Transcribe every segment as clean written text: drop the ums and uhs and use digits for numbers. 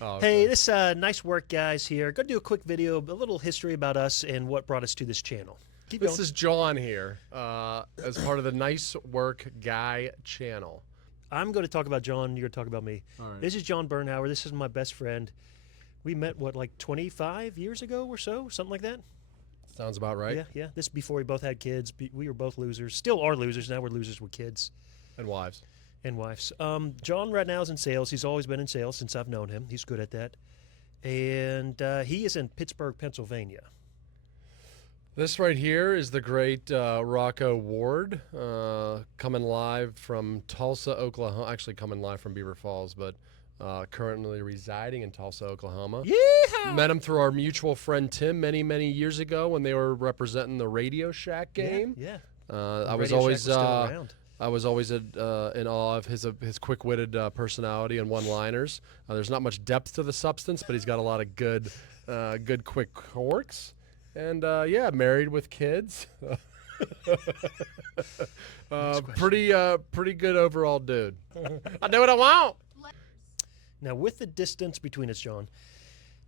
Oh, Hey, okay. this Nice Work Guys here. Gonna do a quick video, a little history about us and what brought us to this channel. Keep This going. is John here, as part of the Nice Work Guy channel. I'm going to talk about John. You're going to talk about me. All right. This is John Bernhauer. This is my best friend. We met, what, like 25 years ago or so? Something like that? Sounds about right. Yeah. This is before we both had kids. We were both losers. Still are losers. Now we're losers with kids And wives. and wives. John right now is in sales. He's always been in sales since I've known him. He's good at that. And he is in Pittsburgh, Pennsylvania. This right here is the great Rocco Ward, coming live from Tulsa, Oklahoma. Actually, coming live from Beaver Falls, but currently residing in Tulsa, Oklahoma. Yeah. Met him through our mutual friend Tim many, many years ago when they were representing the Radio Shack game. Yeah. I Radio was Shack always was still around. I was always in awe of his quick-witted personality and one-liners. There's not much depth to the substance, but he's got a lot of good quick quirks. And yeah, married with kids. Pretty good overall dude. I do what I want. Now, with the distance between us, John,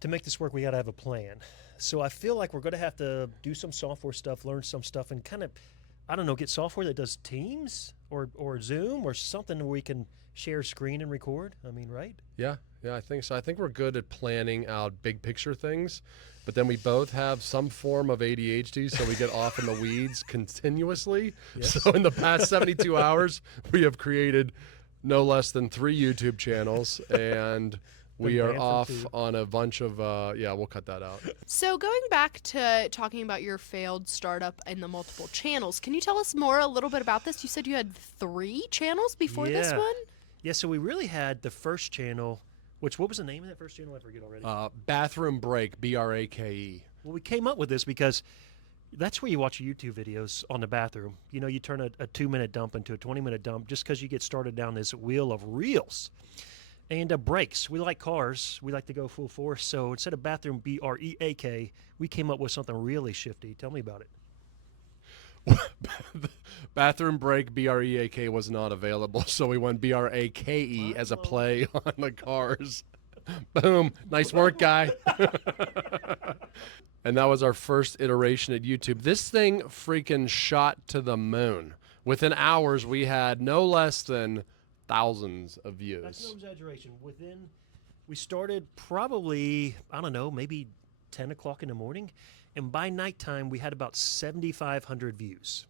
to make this work, we got to have a plan. So I feel like we're going to have to do some software stuff, learn some stuff, and kind of, I don't know, get software that does Teams or Zoom or something where we can share screen and record. I mean, right? Yeah, I think so. I think we're good at planning out big picture things, but then we both have some form of ADHD, so we get off in the weeds continuously. Yes. So in the past 72 hours, we have created no less than 3 YouTube channels, and we are banned from off 2. on a bunch of, yeah, we'll cut that out. So going back to talking about your failed startup and the multiple channels, can you tell us more a little bit about this? You said you had 3 channels before this Yeah. one? Yeah, so we really had the first channel, which, what was the name of that first channel? I forget already. Bathroom Break, BRAKE. Well, we came up with this because that's where you watch your YouTube videos on the bathroom. You know, you turn a 2-minute dump into a 20-minute dump just because you get started down this wheel of reels. And brakes. We like cars. We like to go full force. So instead of bathroom, BREAK, we came up with something really shifty. Tell me about it. Bathroom Break, BREAK was not available, so we went BRAKE as a play on the cars. Boom. Nice work, guy. And that was our first iteration at YouTube. This thing freaking shot to the moon. Within hours, we had no less than thousands of views. That's no exaggeration. We started probably, I don't know, maybe 10 o'clock in the morning. And by nighttime, we had about 7,500 views.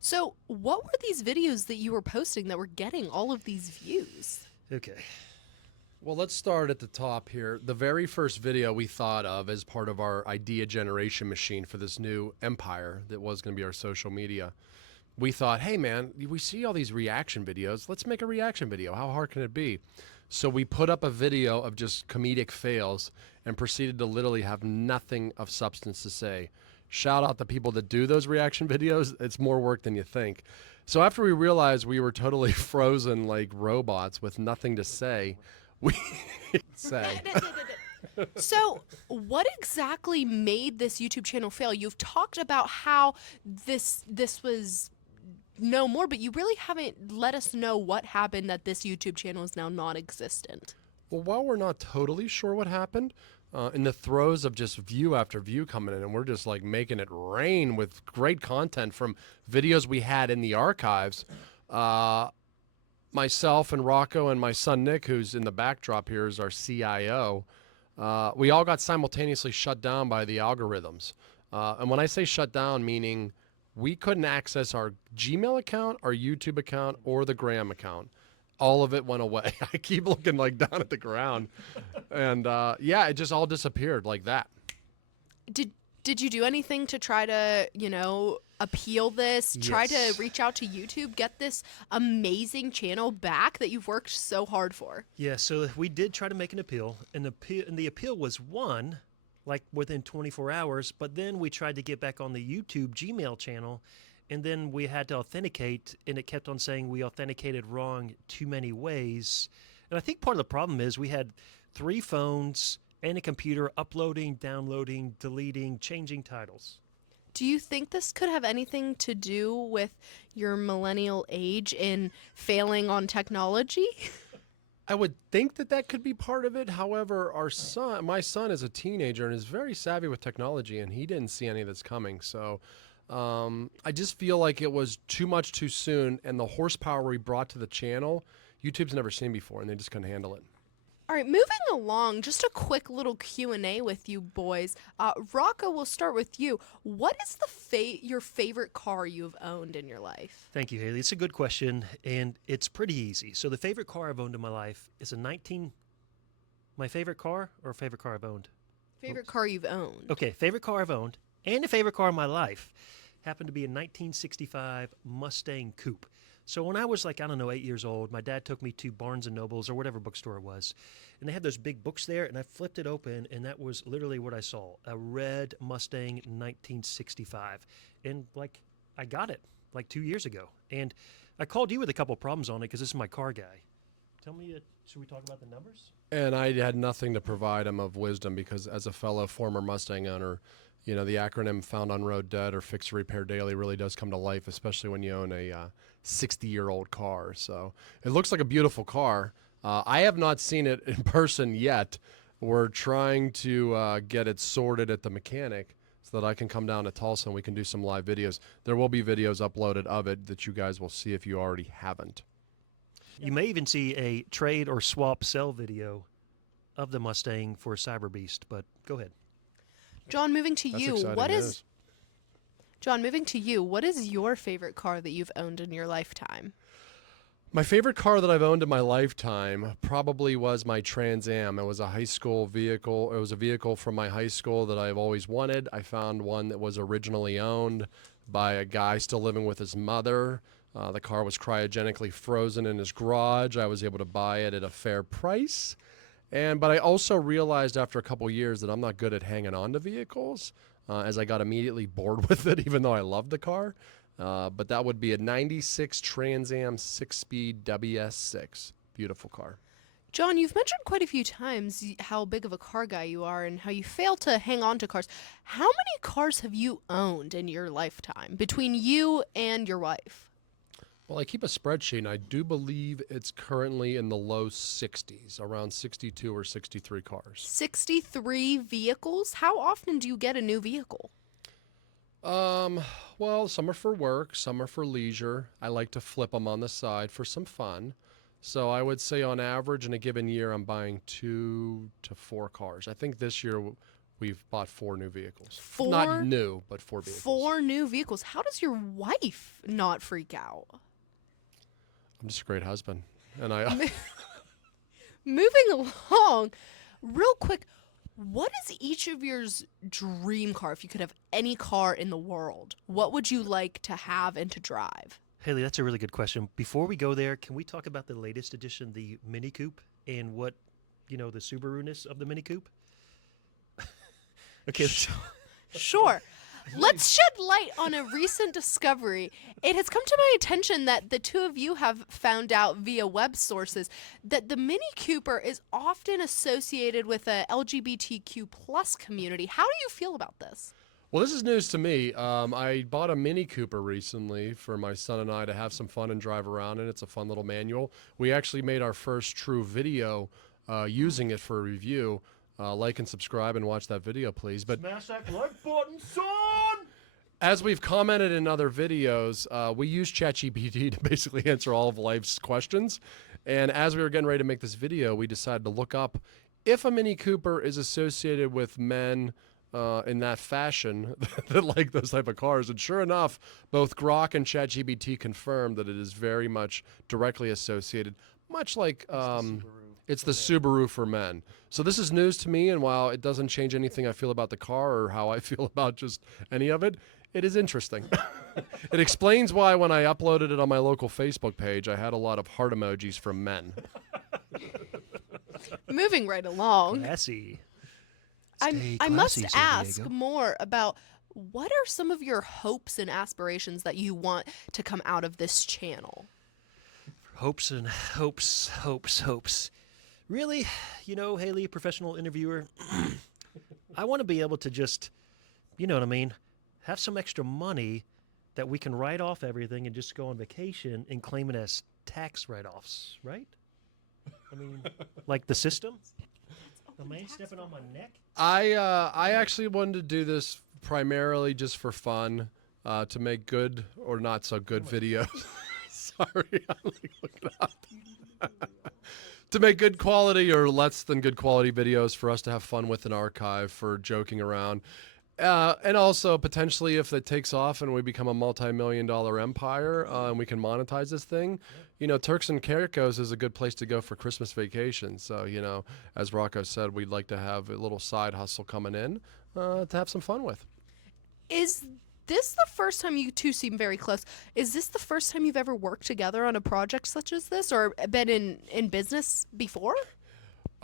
So what were these videos that you were posting that were getting all of these views? Okay. Well, let's start at the top here. The very first video we thought of as part of our idea generation machine for this new empire that was going to be our social media, we thought, hey, man, we see all these reaction videos. Let's make a reaction video. How hard can it be? So we put up a video of just comedic fails and proceeded to literally have nothing of substance to say. Shout out the people that do those reaction videos. It's more work than you think. So after we realized we were totally frozen like robots with nothing to say, we say. So what exactly made this YouTube channel fail? You've talked about how this was no more, but you really haven't let us know what happened that this YouTube channel is now non-existent. Well, while we're not totally sure what happened, in the throes of just view after view coming in, and we're just like making it rain with great content from videos we had in the archives, myself and Rocco and my son Nick, who's in the backdrop here, is our CIO, we all got simultaneously shut down by the algorithms. And when I say shut down, meaning we couldn't access our Gmail account, our YouTube account, or the Gram account. All of it went away. I keep looking like down at the ground. And yeah, it just all disappeared like that. Did you do anything to try to, appeal this, try to Yes. reach out to YouTube, get this amazing channel back that you've worked so hard for? Yeah, so we did try to make an appeal, and the appeal was won, like within 24 hours, but then we tried to get back on the YouTube Gmail channel, and then we had to authenticate, and it kept on saying we authenticated wrong too many ways. And I think part of the problem is we had 3 phones and a computer uploading, downloading, deleting, changing titles. Do you think this could have anything to do with your millennial age in failing on technology? I would think that that could be part of it. However, my son is a teenager and is very savvy with technology, and he didn't see any of this coming. So I just feel like it was too much too soon, and the horsepower we brought to the channel, YouTube's never seen before, and they just couldn't handle it. All right, moving along, just a quick little Q&A with you boys. Rocco, we'll start with you. What is your favorite car you've owned in your life? Thank you, Haley. It's a good question, and it's pretty easy. So the favorite car I've owned in my life is my favorite car or favorite car I've owned? Favorite car you've owned? Okay, favorite car I've owned and a favorite car in my life happened to be a 1965 Mustang Coupe. So when I was 8 years old, my dad took me to Barnes & Nobles or whatever bookstore it was, and they had those big books there, and I flipped it open, and that was literally what I saw, a red Mustang 1965. And, I got it, 2 years ago. And I called you with a couple problems on it because this is my car guy. Tell me, should we talk about the numbers? And I had nothing to provide him of wisdom because as a fellow former Mustang owner, the acronym Found on Road Dead or Fix Repair Daily really does come to life, especially when you own a 60-year-old car. So it looks like a beautiful car. I have not seen it in person yet. We're trying to get it sorted at the mechanic so that I can come down to Tulsa and we can do some live videos. There will be videos uploaded of it that you guys will see if you already haven't. You may even see a trade or swap sell video of the Mustang for Cyber Beast, but go ahead. John, moving to That's you. exciting news. John, moving to you. What is your favorite car that you've owned in your lifetime? My favorite car that I've owned in my lifetime probably was my Trans Am. It was a high school vehicle. It was a vehicle from my high school that I've always wanted. I found one that was originally owned by a guy still living with his mother. The car was cryogenically frozen in his garage. I was able to buy it at a fair price. But I also realized after a couple years that I'm not good at hanging on to vehicles, as I got immediately bored with it, even though I loved the car. But that would be a 96 Trans Am 6-speed WS6. Beautiful car. John, you've mentioned quite a few times how big of a car guy you are and how you fail to hang on to cars. How many cars have you owned in your lifetime between you and your wife? Well, I keep a spreadsheet, and I do believe it's currently in the low 60s, around 62 or 63 cars. 63 vehicles? How often do you get a new vehicle? Well, some are for work, some are for leisure. I like to flip them on the side for some fun. So I would say on average in a given year, I'm buying 2 to 4 cars. I think this year we've bought 4 new vehicles. Not new, but 4 vehicles. 4 new vehicles. How does your wife not freak out? I'm just a great husband. And I Moving along, real quick, what is each of yours dream car? If you could have any car in the world, what would you like to have and to drive? Haley, that's a really good question. Before we go there, can we talk about the latest edition, the Mini Coupe, and what, the Subaru-ness of the Mini Coupe? Okay. Sure. Let's shed light on a recent discovery. It has come to my attention that the two of you have found out via web sources that the Mini Cooper is often associated with a LGBTQ plus community. How do you feel about this? Well, this is news to me. I bought a Mini Cooper recently for my son and I to have some fun and drive around in. It's a fun little manual. We actually made our first true video using it for a review. Like and subscribe and watch that video, please. But Smash that like button, son! as we've commented in other videos, we use ChatGPT to basically answer all of life's questions. And as we were getting ready to make this video, we decided to look up if a Mini Cooper is associated with men in that fashion that like those type of cars. And sure enough, both Grok and ChatGPT confirmed that it is very much directly associated, much like it's the Subaru for men. So this is news to me, and while it doesn't change anything I feel about the car or how I feel about just any of it, it is interesting. It explains why when I uploaded it on my local Facebook page, I had a lot of heart emojis from men. Moving right along. Classy. I must ask more about what are some of your hopes and aspirations that you want to come out of this channel? Hopes and hopes. Really, Haley, professional interviewer, I want to be able to just, you know what I mean, have some extra money that we can write off everything and just go on vacation and claim it as tax write-offs, right? I mean, like the system? The man stepping on my neck? I actually wanted to do this primarily just for fun, to make good or not so good videos. Sorry, I'm like looking up. To make good quality or less than good quality videos for us to have fun with an archive for joking around. And also potentially if it takes off and we become a multi-million-dollar empire and we can monetize this thing, Turks and Caicos is a good place to go for Christmas vacation. So, as Rocco said, we'd like to have a little side hustle coming in to have some fun with. Is this the first time you two seem very close? Is this the first time you've ever worked together on a project such as this or been in business before?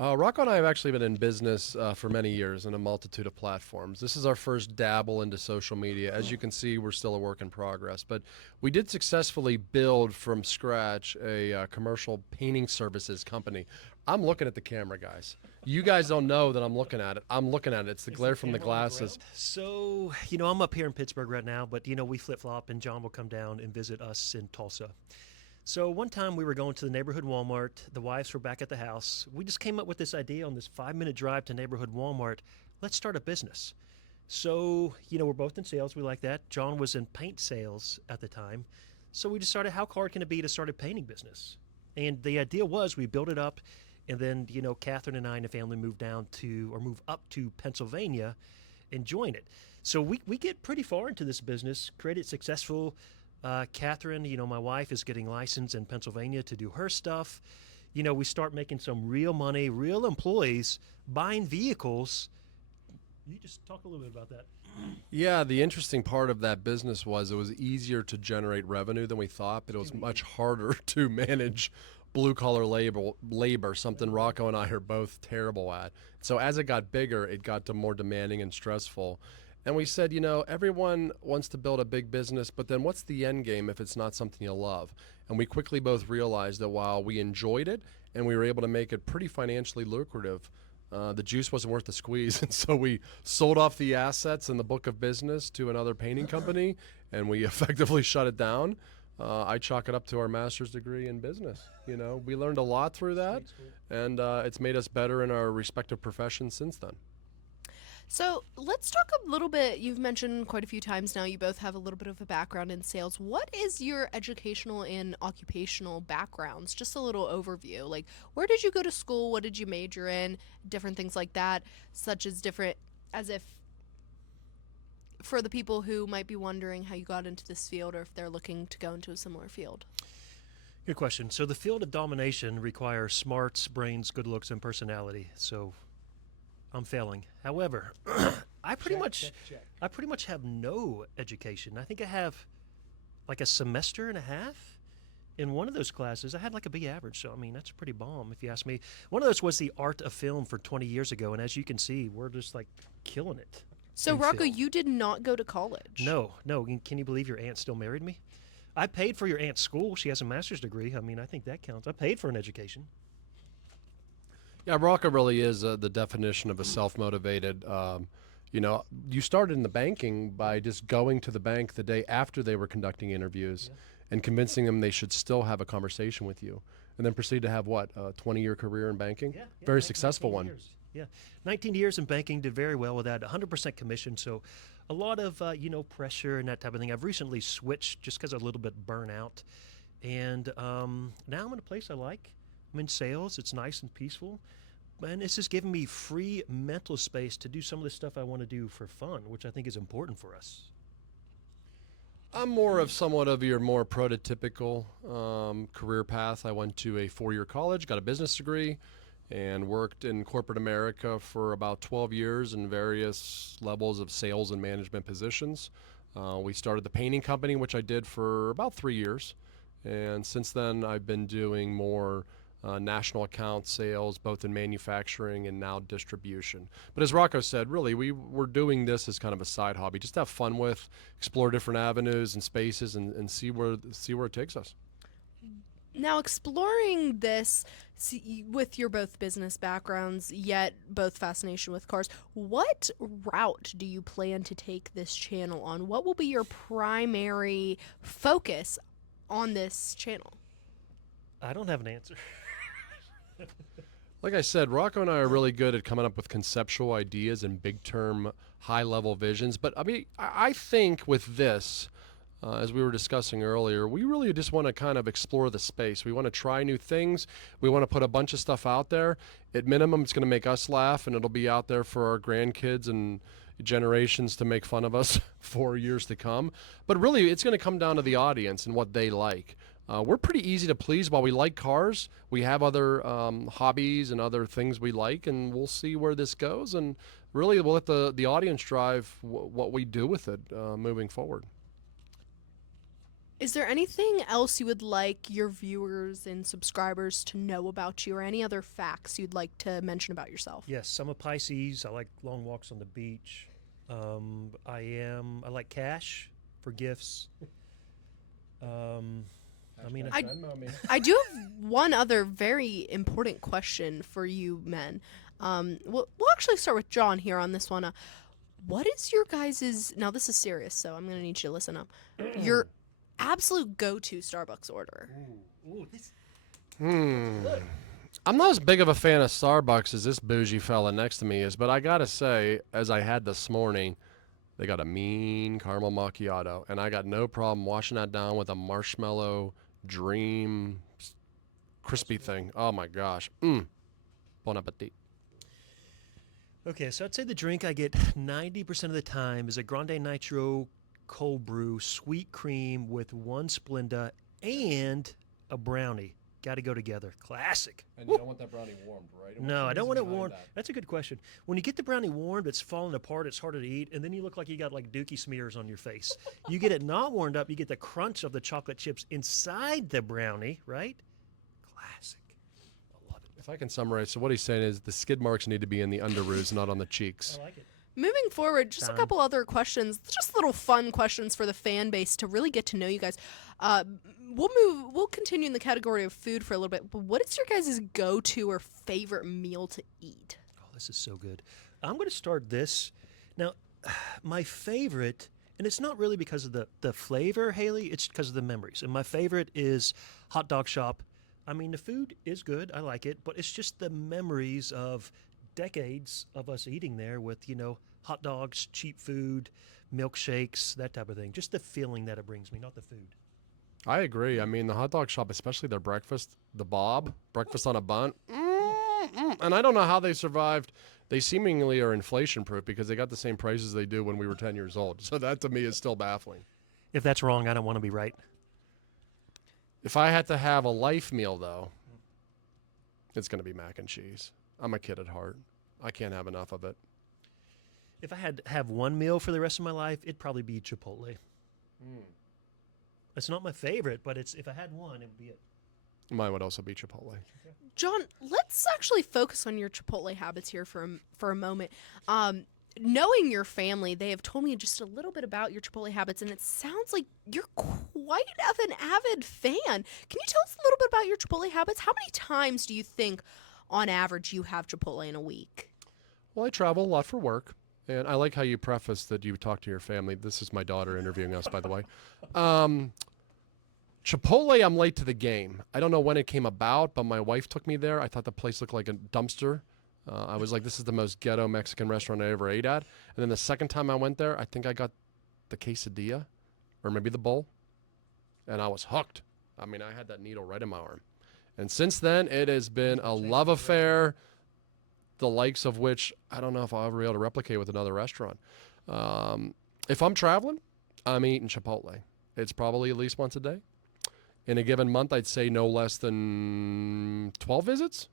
Rocco and I have actually been in business for many years in a multitude of platforms. This is our first dabble into social media. As you can see, we're still a work in progress, but we did successfully build from scratch a commercial painting services company. I'm looking at the camera, guys. You guys don't know that I'm looking at it. I'm looking at it. It's the glare from the glasses. So, I'm up here in Pittsburgh right now, but, we flip-flop and John will come down and visit us in Tulsa. So one time we were going to the neighborhood Walmart. The wives were back at the house. We just came up with this idea on this 5-minute drive to neighborhood Walmart. Let's start a business. So, we're both in sales. We like that. John was in paint sales at the time. So we decided how hard can it be to start a painting business? And the idea was we built it up and then, Catherine and I and the family move up to Pennsylvania and join it. So we get pretty far into this business, created successful. Catherine, my wife is getting licensed in Pennsylvania to do her stuff. We start making some real money, real employees, buying vehicles. You just talk a little bit about that. Yeah, the interesting part of that business was it was easier to generate revenue than we thought, but it was much harder to manage blue-collar labor, something Rocco and I are both terrible at. So as it got bigger, it got to more demanding and stressful. And we said, everyone wants to build a big business, but then what's the end game if it's not something you love? And we quickly both realized that while we enjoyed it and we were able to make it pretty financially lucrative, the juice wasn't worth the squeeze. And so we sold off the assets and the book of business to another painting company, and we effectively shut it down. I chalk it up to our master's degree in business. We learned a lot through that, and it's made us better in our respective professions since then. So let's talk a little bit. You've mentioned quite a few times now you both have a little bit of a background in sales. What is your educational and occupational backgrounds? Just a little overview. Like, where did you go to school? What did you major in? Different things like that, as if for the people who might be wondering how you got into this field or if they're looking to go into a similar field. Good question. So the field of domination requires smarts, brains, good looks, and personality. So I'm failing. However, I pretty much have no education. I think I have like a semester and a half in one of those classes. I had like a B average, so I mean that's a pretty bomb if you ask me. One of those was the art of film for 20 years ago, and as you can see, we're just like killing it. So Rocco, you did not go to college. No. Can you believe your aunt still married me? I paid for your aunt's school. She has a master's degree. I mean, I think that counts. I paid for an education. Yeah, Rocco really is the definition of a self-motivated. You started in the banking by just going to the bank the day after they were conducting interviews and convincing them they should still have a conversation with you, and then proceed to have a 20-year career in banking? Yeah, Very successful one. Years. Yeah, 19 years in banking, did very well with that, 100% commission, so a lot of, pressure and that type of thing. I've recently switched just because I'm a little bit burnt out, and now I'm in a place I like. I'm in sales. It's nice and peaceful. And it's just giving me free mental space to do some of the stuff I want to do for fun, which I think is important for us. I'm more of somewhat of your more prototypical career path. I went to a 4-year college, got a business degree, and worked in corporate America for about 12 years in various levels of sales and management positions. We started the painting company, which I did for about 3 years. And since then, I've been doing more national account sales, both in manufacturing and now distribution. But as Rocco said, really, we're doing this as kind of a side hobby, just to have fun with, explore different avenues and spaces, and see where it takes us. Now, exploring this with your both business backgrounds, yet both fascination with cars, what route do you plan to take this channel on? What will be your primary focus on this channel? I don't have an answer. Like I said, Rocco and I are really good at coming up with conceptual ideas and big term, high level visions. But I mean, I think with this, as we were discussing earlier, we really just want to kind of explore the space. We want to try new things. We want to put a bunch of stuff out there. At minimum, it's going to make us laugh, and it'll be out there for our grandkids and generations to make fun of us for years to come. But really, it's going to come down to the audience and what they like. We're pretty easy to please. While we like cars, we have other hobbies and other things we like, and we'll see where this goes. And really, we'll let the audience drive what we do with it moving forward. Is there anything else you would like your viewers and subscribers to know about you, or any other facts you'd like to mention about yourself? Yes, I'm a Pisces. I like long walks on the beach. I like cash for gifts. I do have one other very important question for you men. We'll actually start with John here on this one. What is your guys's, now this is serious, so I'm going to need you to listen up, your absolute go-to Starbucks order? I'm not as big of a fan of Starbucks as this bougie fella next to me is, but I gotta say, as I had this morning, they got a mean caramel macchiato, and I got no problem washing that down with a marshmallow dream crispy thing. Oh my gosh. Bon appetit. Okay, so I'd say the drink I get 90% of the time is a Grande Nitro cold brew, sweet cream with one Splenda and a brownie. Got to go together. Classic. And you don't want that brownie warmed, right? No, I don't want it warmed. That's a good question. When you get the brownie warmed, it's falling apart. It's harder to eat, and then you look like you got like dookie smears on your face. You get it not warmed up, you get the crunch of the chocolate chips inside the brownie, right? Classic. I love it. If I can summarize, so what he's saying is the skid marks need to be in the underoos, not on the cheeks. I like it. Moving forward, just a couple other questions, just little fun questions for the fan base to really get to know you guys. We'll continue in the category of food for a little bit, but what is your guys' go-to or favorite meal to eat? Oh, this is so good. I'm going to start this. Now, my favorite, and it's not really because of the flavor, Haley, it's because of the memories. And my favorite is Hot Dog Shop. I mean, the food is good. I like it, but it's just the memories of decades of us eating there with, hot dogs, cheap food, milkshakes, that type of thing. Just the feeling that it brings me, not the food. I agree. I mean, the hot dog shop, especially their breakfast, the Bob, breakfast on a bun. And I don't know how they survived. They seemingly are inflation proof because they got the same prices they do when we were 10 years old. So that to me is still baffling. If that's wrong, I don't want to be right. If I had to have a life meal, though, it's going to be mac and cheese. I'm a kid at heart. I can't have enough of it. If I had to have one meal for the rest of my life, it'd probably be Chipotle. It's not my favorite, but if I had one, it would be it. Mine would also be Chipotle. John, let's actually focus on your Chipotle habits here for a moment. Knowing your family, they have told me just a little bit about your Chipotle habits, and it sounds like you're quite of an avid fan. Can you tell us a little bit about your Chipotle habits? How many times do you think, on average, you have Chipotle in a week? Well, I travel a lot for work, and I like how you preface that you talk to your family. This is my daughter interviewing us, by the way. Chipotle, I'm late to the game. I don't know when it came about, but my wife took me there. I thought the place looked like a dumpster. I was like, this is the most ghetto Mexican restaurant I ever ate at. And then the second time I went there, I think I got the quesadilla or maybe the bowl, and I was hooked. I mean, I had that needle right in my arm. And since then, it has been a love affair, the likes of which I don't know if I'll ever be able to replicate with another restaurant. If I'm traveling, I'm eating Chipotle. It's probably at least once a day. In a given month, I'd say no less than 12 visits.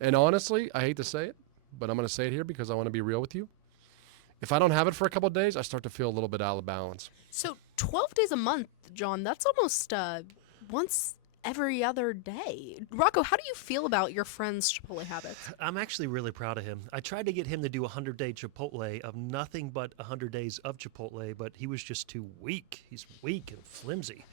And honestly, I hate to say it, but I'm going to say it here because I want to be real with you. If I don't have it for a couple of days, I start to feel a little bit out of balance. So 12 days a month, John, that's almost once every other day. Rocco, how do you feel about your friend's Chipotle habits? I'm actually really proud of him. I tried to get him to do a 100-day Chipotle of nothing but 100 days of Chipotle, but he was just too weak. He's weak and flimsy.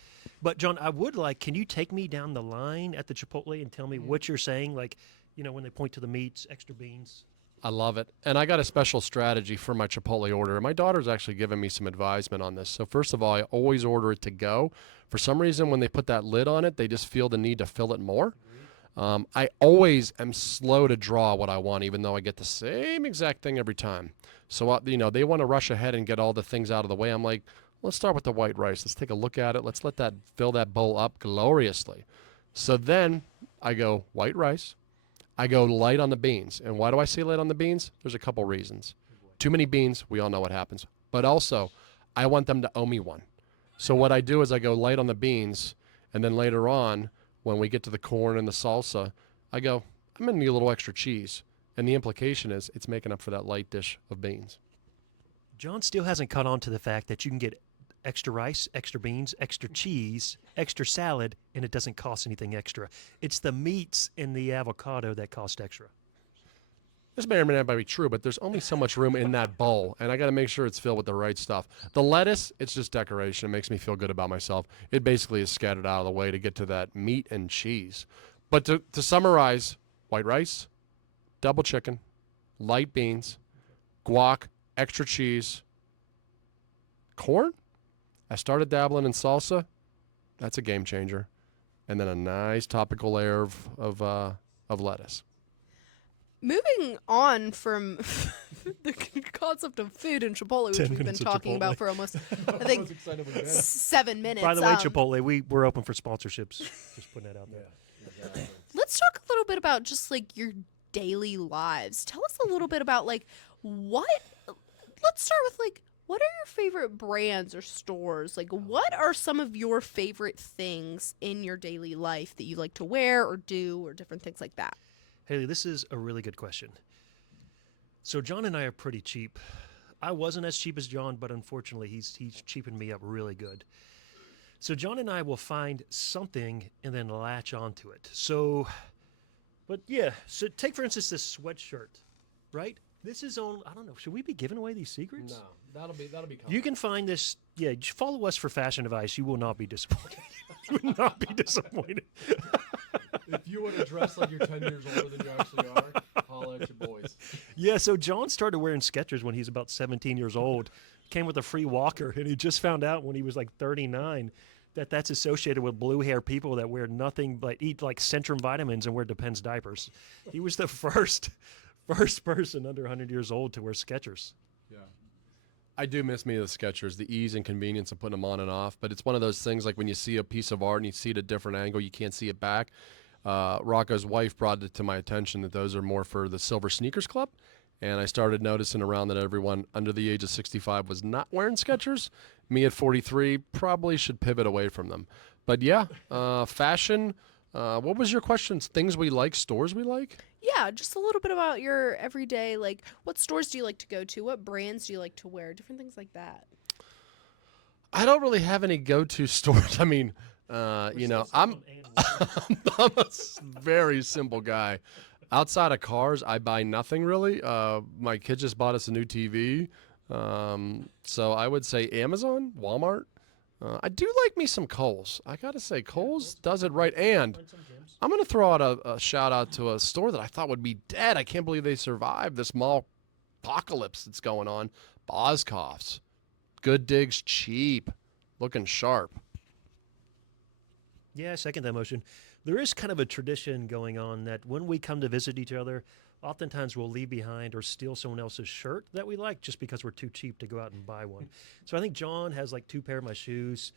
But, John, I would like, can you take me down the line at the Chipotle and tell me what you're saying? Like, when they point to the meats, extra beans. I love it. And I got a special strategy for my Chipotle order. My daughter's actually given me some advisement on this. So first of all, I always order it to go. For some reason, when they put that lid on it, they just feel the need to fill it more. I always am slow to draw what I want, even though I get the same exact thing every time. So, they want to rush ahead and get all the things out of the way. I'm like, let's start with the white rice. Let's take a look at it. Let's let that fill that bowl up gloriously. So then I go white rice. I go light on the beans. And why do I say light on the beans? There's a couple reasons. Too many beans, we all know what happens. But also, I want them to owe me one. So what I do is I go light on the beans, and then later on, when we get to the corn and the salsa, I go, I'm going to need a little extra cheese. And the implication is it's making up for that light dish of beans. John still hasn't caught on to the fact that you can get extra rice, extra beans, extra cheese, extra salad, and it doesn't cost anything extra. It's the meats and the avocado that cost extra. This may or may not be true, but there's only so much room in that bowl, and I got to make sure it's filled with the right stuff. The lettuce, it's just decoration. It makes me feel good about myself. It basically is scattered out of the way to get to that meat and cheese. But to summarize, white rice, double chicken, light beans, guac, extra cheese, corn. I started dabbling in salsa. That's a game changer. And then a nice topical layer of lettuce. Moving on from the concept of food in Chipotle, which 10 we've been minutes of talking about Chipotle. for almost, I think, 7 minutes. By the way, Chipotle, we're open for sponsorships. Just putting that out there. Exactly. Let's talk a little bit about just like your daily lives. Tell us a little bit about like what. Let's start with like what are your favorite brands or stores? Like what are some of your favorite things in your daily life that you like to wear or do or different things like that? Haley, this is a really good question. So John and I are pretty cheap. I wasn't as cheap as John, but unfortunately, he's cheapened me up really good. So John and I will find something and then latch onto it. So take for instance this sweatshirt, right? This is on. I don't know. Should we be giving away these secrets? No, that'll be coming. You can find this. Yeah, just follow us for fashion advice. You will not be disappointed. You will not be disappointed. If you want to dress like you're 10 years older than you actually are, holla at your boys. Yeah, so John started wearing Skechers when he was about 17 years old. Came with a free walker, and he just found out when he was like 39 that that's associated with blue hair people that wear nothing but eat like Centrum vitamins and wear Depends diapers. He was the first person under 100 years old to wear Skechers. Yeah. I do miss me the Skechers, the ease and convenience of putting them on and off. But it's one of those things like when you see a piece of art and you see it at a different angle, you can't see it back. Rocco's wife brought it to my attention that those are more for the Silver Sneakers Club. And I started noticing around that everyone under the age of 65 was not wearing Skechers. Me at 43 probably should pivot away from them. But yeah, fashion. What was your questions? Things we like, stores we like? Yeah, just a little bit about your everyday, like what stores do you like to go to? What brands do you like to wear? Different things like that. I don't really have any go-to stores. I mean, I'm a very simple guy. Outside of cars, I buy nothing really. My kid just bought us a new TV. So I would say Amazon, Walmart. I do like me some Kohl's. I got to say, Kohl's does it right. And I'm going to throw out a shout out to a store that I thought would be dead. I can't believe they survived this mall apocalypse that's going on. Boscov's. Good digs, cheap, looking sharp. Yeah, I second that motion. There is kind of a tradition going on that when we come to visit each other, oftentimes we'll leave behind or steal someone else's shirt that we like just because we're too cheap to go out and buy one. So I think John has like 2 pair of my shoes.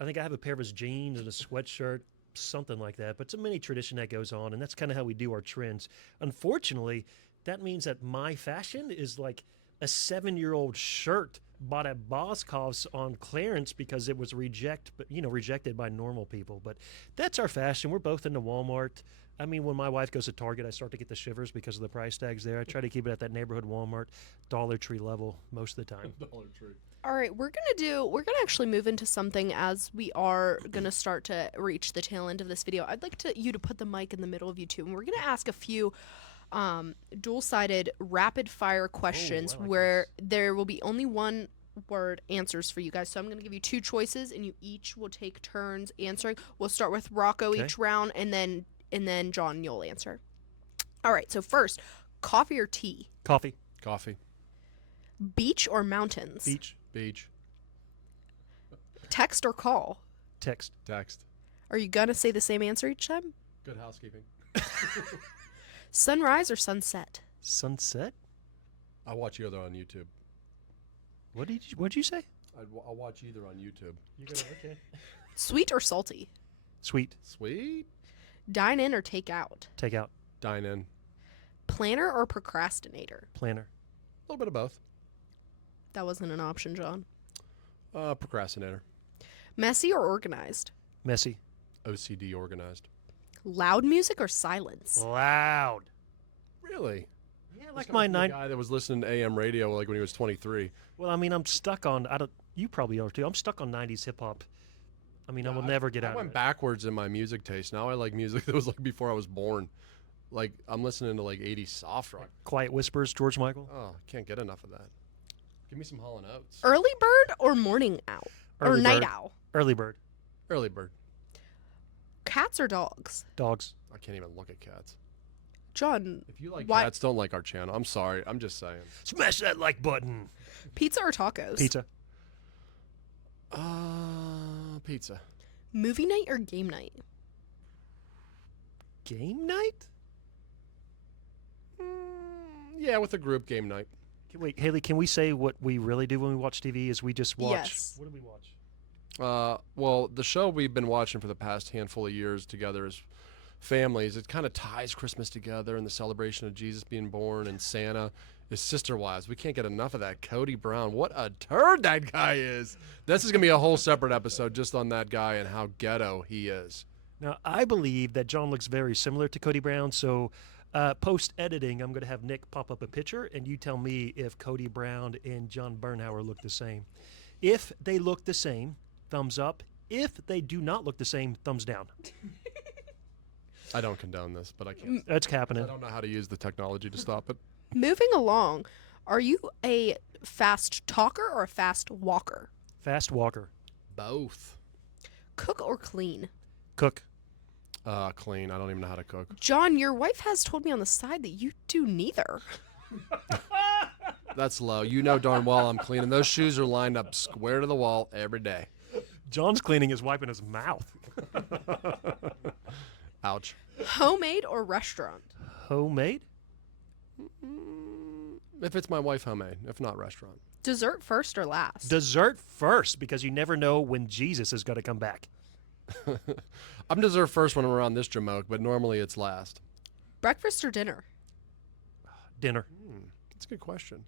I think I have a pair of his jeans and a sweatshirt, something like that. But it's a mini tradition that goes on, and that's kind of how we do our trends. Unfortunately, that means that my fashion is like a 7-year-old shirt bought at Boscov's on clearance because it was rejected by normal people. But that's our fashion. We're both into Walmart. I mean, when my wife goes to Target, I start to get the shivers because of the price tags there. I try to keep it at that neighborhood Walmart, Dollar Tree level most of the time. Dollar Tree. All right, we're gonna actually move into something as we are gonna start to reach the tail end of this video. I'd like you to put the mic in the middle of you two, and we're gonna ask a few dual-sided rapid-fire questions where there will be only one word answers for you guys. So I'm gonna give you 2 choices, and you each will take turns answering. We'll start with Rocco each round, and then John, you'll answer. All right. So first, coffee or tea? Coffee. Coffee. Beach or mountains? Beach. Beach. Text or call? Text. Text. Are you gonna say the same answer each time? Good housekeeping. Sunrise or sunset? Sunset? I watch either on YouTube. What'd you say? I'll watch either on YouTube. Okay. Sweet or salty? Sweet. Sweet. Dine in or take out? Take out. Dine in. Planner or procrastinator? Planner. A little bit of both. That wasn't an option, John. Procrastinator. Messy or organized? Messy. OCD organized. Loud music or silence? Loud. Really? Yeah, That's like kinda my from the nine. guy that was listening to AM radio like when he was 23. Well, I mean, I'm stuck on. I don't. You probably are too. I'm stuck on '90s hip hop. I mean, I will never get I out went of it. backwards in my music taste. Now I like music that was like before I was born. Like I'm listening to like 80s soft rock. Quiet Whispers, George Michael. Oh, can't get enough of that. Give me some Hall & Oates. Early bird or morning owl? Or Early night bird. owl? Early bird. Early bird. Cats or dogs? Dogs. I can't even look at cats. John, If you like Why- cats, don't like our channel. I'm sorry. I'm just saying. Smash that like button. pizza or tacos? Pizza. Pizza. Movie night or game night? Game night? Yeah, with a group game night. Wait, Haley, can we say what we really do when we watch TV? Is we just watch. Yes. What do we watch? Well, the show we've been watching for the past handful of years together as families, it kind of ties Christmas together and the celebration of Jesus being born and Santa is Sister Wives. We can't get enough of that. Cody Brown, what a turd that guy is. This is going to be a whole separate episode just on that guy and how ghetto he is. Now, I believe that John looks very similar to Cody Brown, so post editing, I'm going to have Nick pop up a picture, and you tell me if Cody Brown and John Bernhauer look the same. If they look the same, thumbs up. If they do not look the same, thumbs down. I don't condone this, but I can't. That's I happening. don't know how to use the technology to stop it. Moving along, are you a fast talker or a fast walker? Fast walker. Both. Cook or clean? Cook. Clean. I don't even know how to cook. John, your wife has told me on the side that you do neither. That's low. You know darn well I'm clean, and those shoes are lined up square to the wall every day. John's cleaning is wiping his mouth. Ouch. Homemade or restaurant? Homemade? If it's my wife, homemade. If not, restaurant. Dessert first or last? Dessert first, because you never know when Jesus is going to come back. I'm dessert first when I'm around this jamoke, but normally it's last. Breakfast or dinner? Dinner. That's a good question.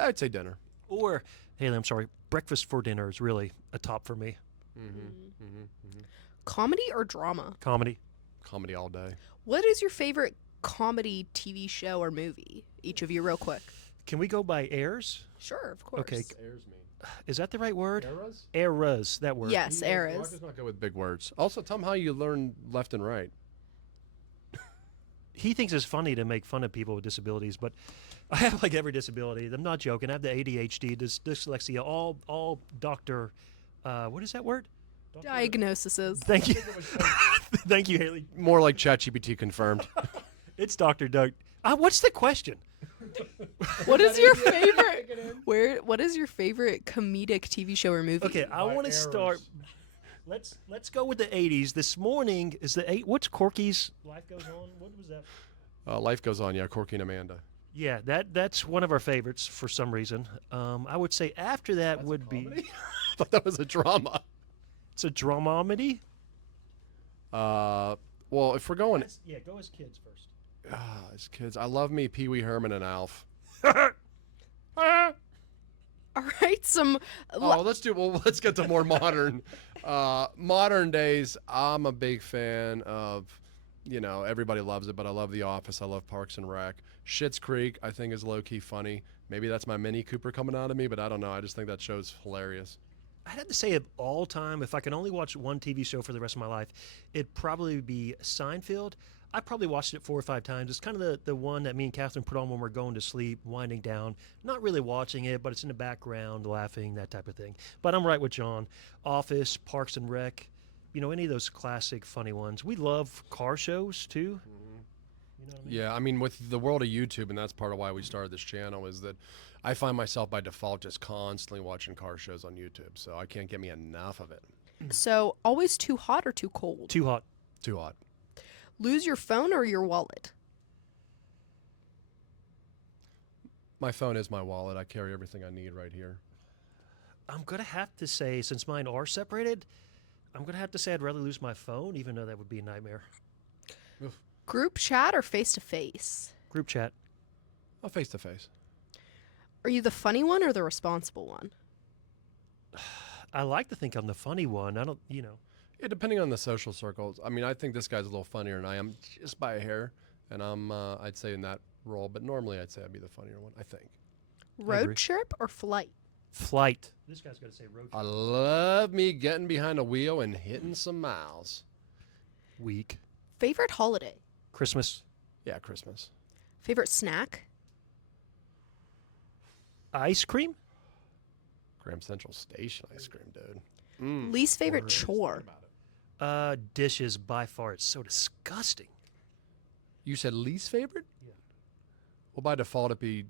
I'd say dinner. Or, Haley, I'm sorry, breakfast for dinner is really a top for me. Comedy or drama? Comedy. Comedy all day. What is your favorite comedy TV show or movie? Each of you, real quick. Can we go by eras? Sure, of course. Okay. Airs me. Is that the right word? Eras? Eras, that word. Yes, eras. Rock does not go with big words. Also, tell them how you learn left and right. He thinks it's funny to make fun of people with disabilities, but I have like every disability. I'm not joking. I have the ADHD, dyslexia, all doctor. What is that word? Diagnoses. Thank you. Thank you, Haley. More like ChatGPT confirmed. It's Dr. Doug. What's the question? What is your favorite? What is your favorite comedic TV show or movie? Okay, I want to start. Let's go with the 80s. This morning is the what's Corky's Life Goes On? What was that? Life Goes On, yeah, Corky and Amanda. Yeah, that's one of our favorites for some reason. I would say after that would be I thought that was a drama. it's a dramedy. Well, if we're going Yeah, go as kids first. as kids, I love me Pee Wee Herman and Alf. All right, some. Let's get to more modern. Modern days, I'm a big fan of, everybody loves it, but I love The Office. I love Parks and Rec. Schitt's Creek, I think, is low-key funny. Maybe that's my Mini Cooper coming out of me, but I don't know. I just think that show's hilarious. I'd have to say of all time, if I could only watch one TV show for the rest of my life, it'd probably be Seinfeld. I probably watched it 4 or 5 times. It's kind of the one that me and Catherine put on when we're going to sleep, winding down. Not really watching it, but it's in the background, laughing, that type of thing. But I'm right with John. Office, Parks and Rec, any of those classic funny ones. We love car shows too. You know what I mean? Yeah, I mean, with the world of YouTube, and that's part of why we started this channel, is that I find myself by default just constantly watching car shows on YouTube, so I can't get me enough of it. So, always too hot or too cold? Too hot. Too hot. Lose your phone or your wallet? My phone is my wallet. I carry everything I need right here. I'm going to have to say, since mine are separated, I'm going to have to say I'd rather lose my phone, even though that would be a nightmare. Group chat or face to face? Group chat. Oh, face to face. Are you the funny one or the responsible one? I like to think I'm the funny one. I don't, you know. Yeah, depending on the social circles. I mean, I think this guy's a little funnier than I am, just by a hair, and I'd say in that role. But normally, I'd say I'd be the funnier one. I think. Road agree. trip or flight? Flight. This guy's got to say road trip. I love me getting behind a wheel and hitting some miles. Week. Favorite holiday? Christmas. Yeah, Christmas. Favorite snack? Ice cream. Graham Central Station ice cream, dude. Least favorite Word. chore? Think about it. Dishes by far. It's so disgusting. You said least favorite? Yeah. Well, by default, it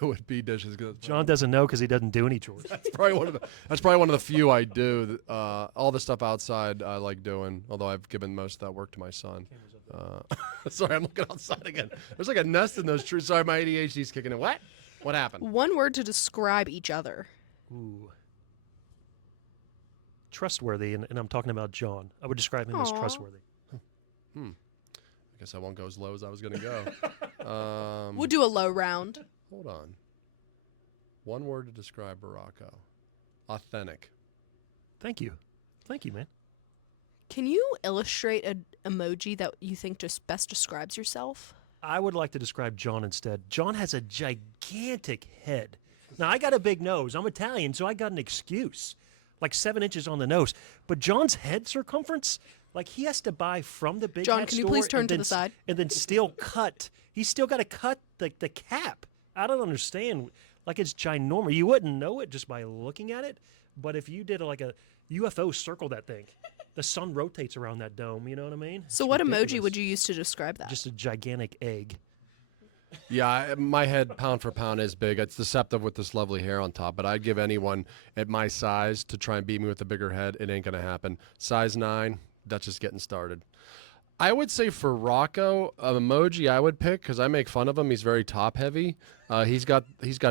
would be dishes. 'Cause John doesn't know because he doesn't do any chores. that's probably one of the few I do. All the stuff outside I like doing, although I've given most of that work to my son. Sorry, I'm looking outside again. There's like a nest in those trees. Sorry, my ADHD's kicking in. What? What happened? One word to describe each other. Ooh. Trustworthy, and I'm talking about John. I would describe him as Aw. trustworthy. I guess I won't go as low as I was going to go. We'll do a low round. Hold on. One word to describe Baracco. Authentic. Thank you. Thank you, man. Can you illustrate an emoji that you think just best describes yourself? I would like to describe John instead. John has a gigantic head. Now, I got a big nose. I'm Italian, so I got an excuse. Like 7 inches on the nose. But John's head circumference, like he has to buy from the big John, hat can you store please turn and to then the side? And then still cut. He's still got to cut the cap. I don't understand. Like it's ginormous. You wouldn't know it just by looking at it. But if you did like a UFO circle that thing, the sun rotates around that dome. You know what I mean? So It's what emoji ridiculous. would you use to describe that? Just a gigantic egg. Yeah, my head pound for pound is big. It's deceptive with this lovely hair on top, but I'd give anyone at my size to try and beat me with a bigger head. It ain't going to happen. Size 9, that's just getting started. I would say for Rocco, an emoji I would pick because I make fun of him. He's very top heavy. He's got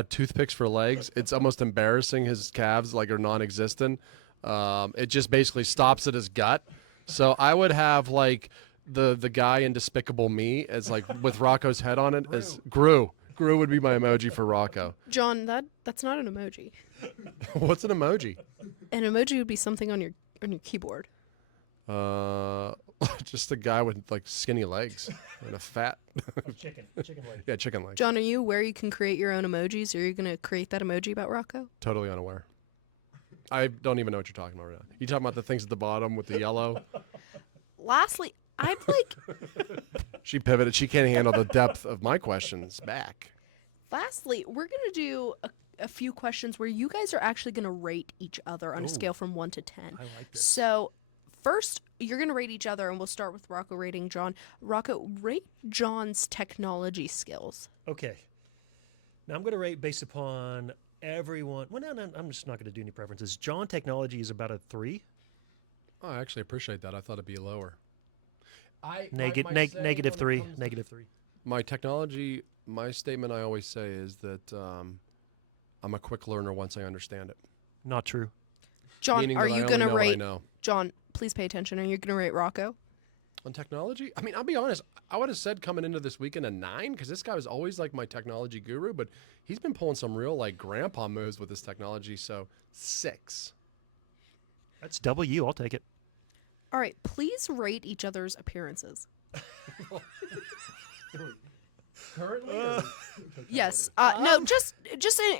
toothpicks for legs. It's almost embarrassing. His calves like are non-existent. It just basically stops at his gut. So I would have like the guy in Despicable Me as like with Rocco's head on it as Gru. Gru would be my emoji for Rocco. John, that's not an emoji. What's an emoji? An emoji would be something on your keyboard. Just a guy with like skinny legs and a fat. Chicken leg. Yeah, chicken legs. John, are you aware you can create your own emojis? Are you going to create that emoji about Rocco? Totally unaware. I don't even know what you're talking about right now. You talking about the things at the bottom with the yellow? Lastly, I'm like, She pivoted. She can't handle the depth of my questions back. lastly, we're going to do a few questions where you guys are actually going to rate each other on a scale from 1 to 10. I like this. So, first, you're going to rate each other, and we'll start with Rocco rating John. Rocco, rate John's technology skills. Okay. Now I'm going to rate based upon everyone. Well, no, I'm just not going to do any preferences. John technology is about a 3. Oh, I actually appreciate that. I thought it'd be lower. Negative 3. Negative 3. My technology, my statement I always say is that I'm a quick learner once I understand it. Not true. John, Meaning are that I you only going to know what I rate know. John, please pay attention. Are you going to rate Rocco? On technology? I mean, I'll be honest. I would have said coming into this weekend a 9 because this guy was always like my technology guru, but he's been pulling some real like grandpa moves with his technology. So 6. That's W. I'll take it. All right, please rate each other's appearances. Currently? Yes. No, just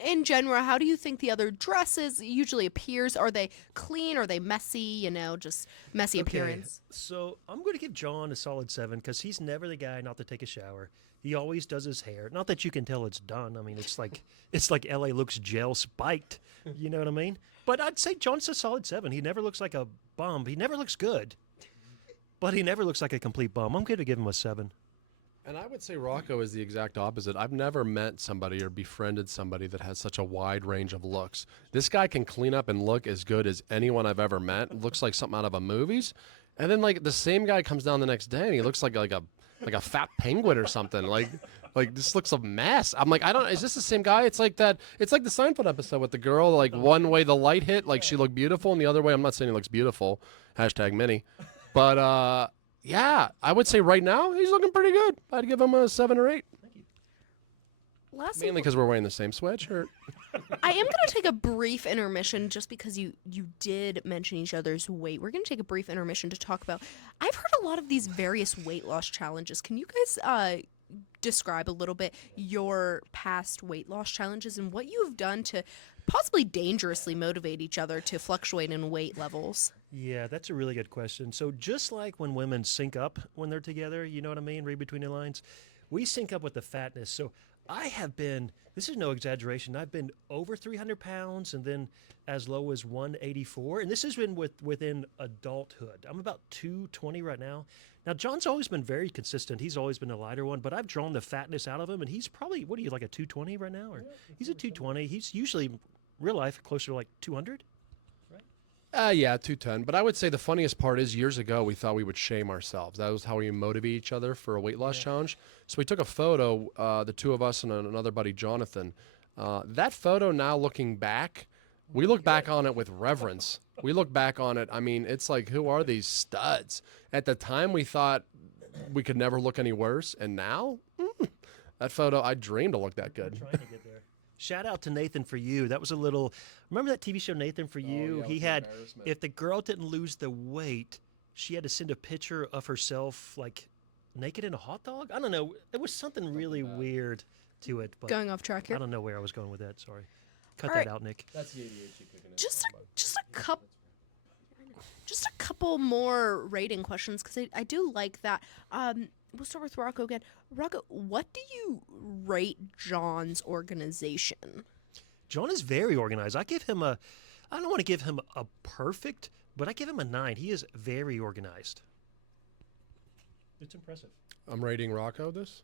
in general, how do you think the other dresses usually appears? Are they clean? Are they messy? You know, just messy appearance. So I'm going to give John a solid 7 because he's never the guy not to take a shower. He always does his hair. Not that you can tell it's done. I mean, it's like LA looks gel spiked. You know what I mean? But I'd say John's a solid 7. He never looks like a bum. He never looks good, but he never looks like a complete bum. I'm going to give him a 7. And I would say Rocco is the exact opposite. I've never met somebody or befriended somebody that has such a wide range of looks. This guy can clean up and look as good as anyone I've ever met. Looks like something out of a movies. And then like the same guy comes down the next day and he looks like a fat penguin or something. Like this looks a mess. I'm like, I don't. Is this the same guy? It's like that. It's like the Seinfeld episode with the girl. Like one way the light hit, like she looked beautiful, and the other way, I'm not saying he looks beautiful. Hashtag Minnie. But yeah, I would say right now he's looking pretty good. I'd give him a 7 or 8. Lastly, Mainly because we're wearing the same sweatshirt. I am going to take a brief intermission just because you did mention each other's weight. We're going to take a brief intermission to talk about. I've heard a lot of these various weight loss challenges. Can you guys describe a little bit your past weight loss challenges and what you've done to possibly dangerously motivate each other to fluctuate in weight levels? Yeah, that's a really good question. So just like when women sync up when they're together, you know what I mean? Read between the lines. We sync up with the fatness. So I have been, this is no exaggeration, I've been over 300 pounds and then as low as 184. And this has been within adulthood. I'm about 220 right now. Now, John's always been very consistent. He's always been a lighter one, but I've drawn the fatness out of him, and he's probably, what are you, like a 220 right now? Or he's a 220. He's usually, real life, closer to like 200. Yeah, 210. But I would say the funniest part is years ago we thought we would shame ourselves. That was how we motivate each other for a weight loss challenge. So we took a photo, the two of us and another buddy, Jonathan. That photo now looking back, we look back on it with reverence. We look back on it, I mean, it's like, who are these studs? At the time we thought we could never look any worse. And now, that photo, I dreamed to look that good. Trying to get there. Shout out to Nathan For You. That was a little, remember that TV show Nathan For You? yeah, He with had, embarrassment. if the girl didn't lose the weight, she had to send a picture of herself like naked in a hot dog. I don't know. It was something really weird to it, but Going off track I here. don't know where I was going with that. Sorry. Cut All that right. out, Nick. That's the ADHD kicking in. Just a couple more rating questions because I do like that. We'll start with Rocco again. Rocco, what do you rate John's organization? John is very organized. I don't want to give him a perfect, but I give him a 9. He is very organized. It's impressive. I'm rating Rocco this.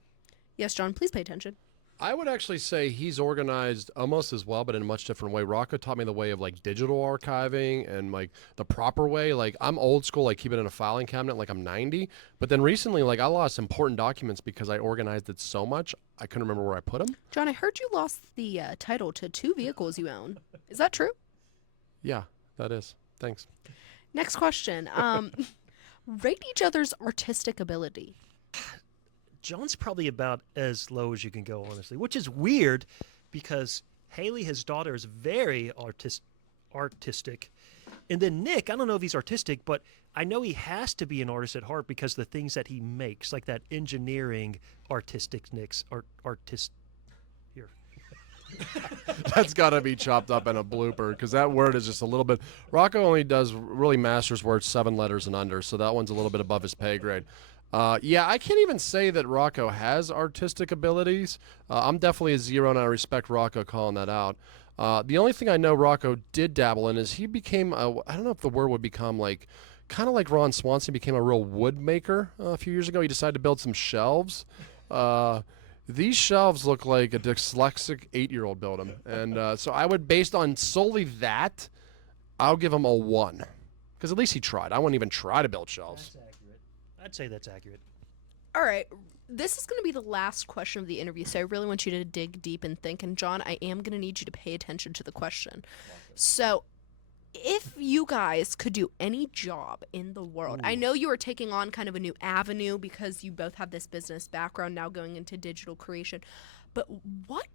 Yes, John, please pay attention. I would actually say he's organized almost as well, but in a much different way. Rocco taught me the way of like digital archiving and like the proper way. Like I'm old school, like keep it in a filing cabinet like I'm 90. But then recently, like I lost important documents because I organized it so much, I couldn't remember where I put them. John, I heard you lost the title to 2 vehicles you own. Is that true? Yeah, that is. Thanks. Next question. Rate each other's artistic ability. John's probably about as low as you can go, honestly, which is weird because Haley, his daughter, is very artistic. And then Nick, I don't know if he's artistic, but I know he has to be an artist at heart because the things that he makes, like that engineering artistic Nick's artist. Here. That's got to be chopped up in a blooper because that word is just a little bit. Rocco only does really masters words 7 letters and under, so that one's a little bit above his pay grade. Yeah, I can't even say that Rocco has artistic abilities. I'm definitely a 0, and I respect Rocco calling that out. The only thing I know Rocco did dabble in is he became, I don't know if the word would become like, kind of like Ron Swanson became a real wood maker a few years ago. He decided to build some shelves. These shelves look like a dyslexic 8-year-old built them. And so I would, based on solely that, I'll give him a 1. Because at least he tried. I wouldn't even try to build shelves. That's accurate. I'd say that's accurate. All right. This is going to be the last question of the interview, so I really want you to dig deep and think. And, John, I am going to need you to pay attention to the question. So, if you guys could do any job in the world, I know you are taking on kind of a new avenue because you both have this business background now going into digital creation, but what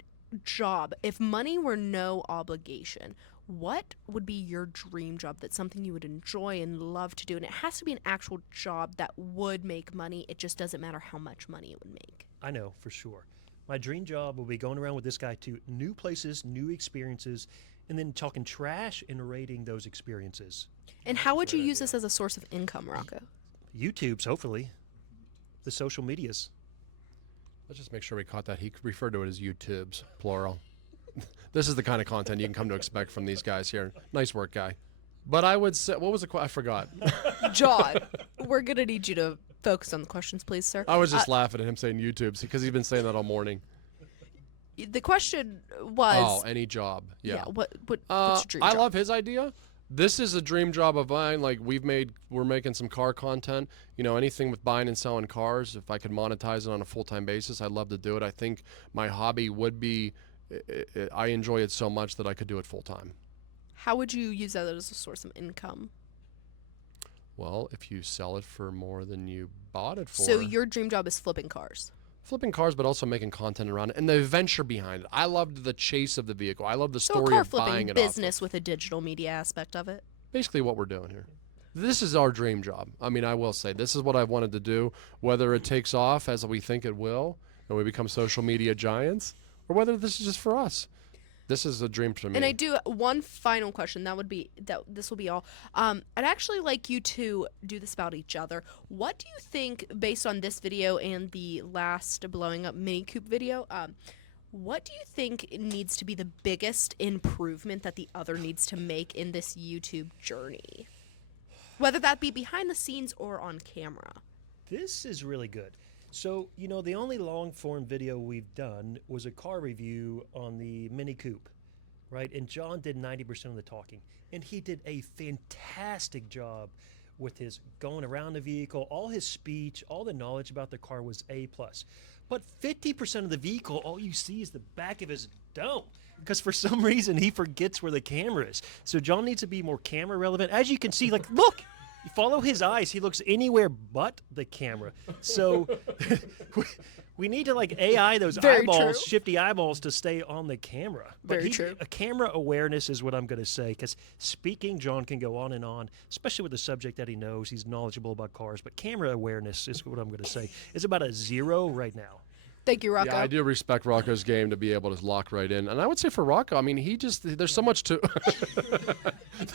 job, if money were no obligation, what would be your dream job? That's something you would enjoy and love to do. And it has to be an actual job that would make money. It just doesn't matter how much money it would make. I know, for sure. My dream job will be going around with this guy to new places, new experiences, and then talking trash and rating those experiences. And how would you use this as a source of income, Rocco? YouTube's, hopefully. The social medias. Let's just make sure we caught that. He referred to it as YouTubes, plural. This is the kind of content you can come to expect from these guys here. Nice work, guy. But I would say, what was the I forgot. John, we're going to need you to focus on the questions, please, sir. I was just laughing at him saying YouTubes because he's been saying that all morning. The question was... Oh, any job. Yeah. what's your dream I job? love his idea. This is a dream job of mine. Like we're making some car content. You know, anything with buying and selling cars. If I could monetize it on a full-time basis, I'd love to do it. I think my hobby would be. I enjoy it so much that I could do it full-time. How would you use that as a source of income? Well, if you sell it for more than you bought it for. So your dream job is flipping cars. Flipping cars, but also making content around it and the adventure behind it. I loved the chase of the vehicle. I love the So story a car of buying flipping it. business with a digital media aspect of it. Basically, what we're doing here. This is our dream job. I mean, I will say this is what I've wanted to do. Whether it takes off as we think it will, and we become social media giants, or whether this is just for us. This is a dream to me. And I do one final question. This will be all. I'd actually like you to do this about each other. What do you think, based on this video and the last blowing up Mini Coupe video, what do you think needs to be the biggest improvement that the other needs to make in this YouTube journey? Whether that be behind the scenes or on camera. This is really good. So, you know, the only long form video we've done was a car review on the Mini Coupe, right? And John did 90% of the talking. And he did a fantastic job with his going around the vehicle. All his speech, all the knowledge about the car was A+. But 50% of the vehicle, all you see is the back of his dome. Because for some reason, he forgets where the camera is. So John needs to be more camera relevant. As you can see, like, look! You follow his eyes. He looks anywhere but the camera. So we need to like AI those Very eyeballs, true. shifty eyeballs to stay on the camera. But Very true. A camera awareness is what I'm going to say because speaking, John can go on and on, especially with the subject that he knows. He's knowledgeable about cars, but camera awareness is what I'm going to say. It's about a 0 right now. Thank you, Rocco. Yeah, I do respect Rocco's game to be able to lock right in. And I would say for Rocco, I mean, there's so much to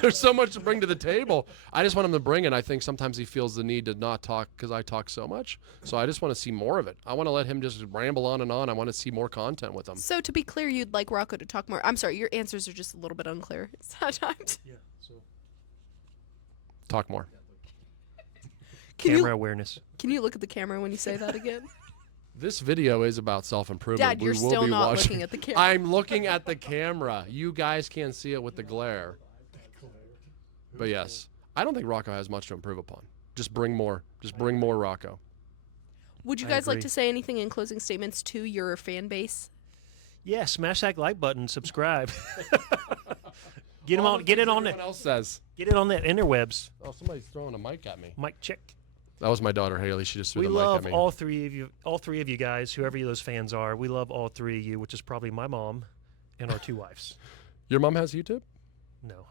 there's so much to bring to the table. I just want him to bring it. I think sometimes he feels the need to not talk because I talk so much. So I just want to see more of it. I want to let him just ramble on and on. I want to see more content with him. So to be clear, you'd like Rocco to talk more. I'm sorry, your answers are just a little bit unclear sometimes. Yeah. So Talk more. Can camera you, awareness. can you look at the camera when you say that again? This video is about self-improvement. Dad, you're We will still be not watching. looking at the camera. I'm looking at the camera. You guys can't see it with the glare. But yes, I don't think Rocco has much to improve upon. Just bring more. Just bring more Rocco. Would you I guys like agree. to say anything in closing statements to your fan base? Yeah, smash that like button, subscribe. Get him on. Get it on Everyone that. else says. Get it on the interwebs. Oh, somebody's throwing a mic at me. Mic check. That was my daughter Haley. She just threw We the mic love at me. all three of you guys, whoever those fans are. We love all three of you, which is probably my mom and our 2 wives. Your mom has YouTube? No.